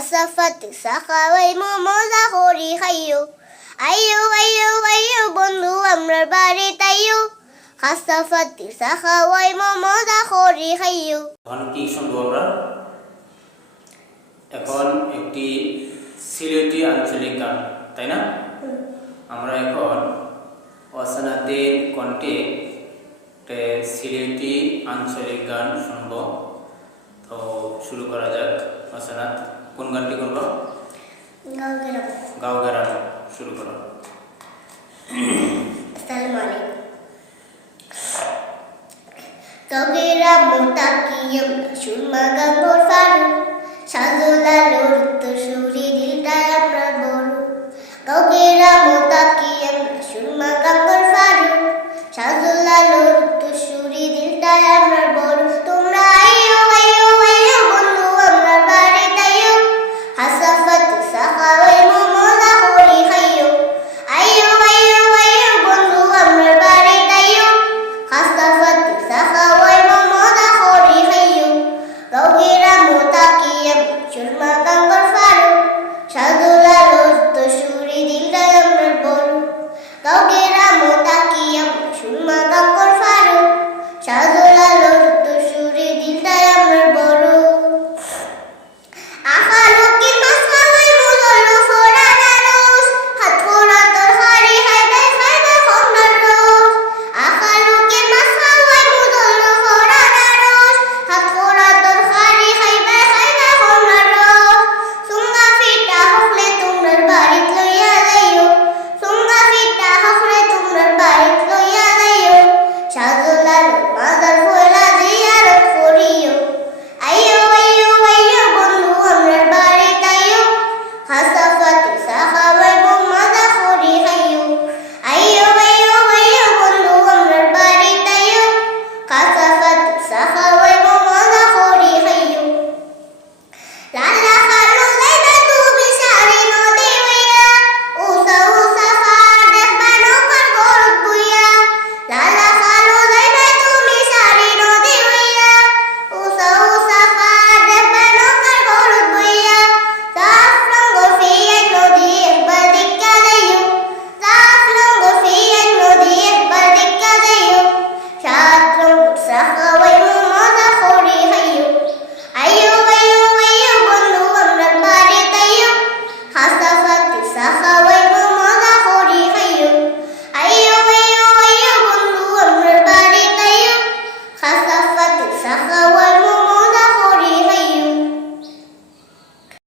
হাসাফাত সাখাওয়াই মোমোজা হরি খাইও আইয়ো আইয়ো আইয়ো, বন্ধু আমরা বাড়ি তাইও হাসাফাত সাখাওয়াই মোমোজা হরি খাইও এখন কি শুনব আমরা? এখন একটি সিলেটি আঞ্চলিক গান, তাই না? আমরা এখন অসানাতের কণ্ঠে সিলেটি আঞ্চলিক গান শুনব। তো শুরু করা যাক, অসানাত। কোন গানটি করব? গাও গারানো শুরু করো। আলাইকুম তগেরা মোতাকিয়ম সুরমা গঙ্গর ফারু সাজলালোর উত্তর সুরি দিলটায় আমরা বড় তগেরা মোতাকিয়ম সুরমা গঙ্গর ফারু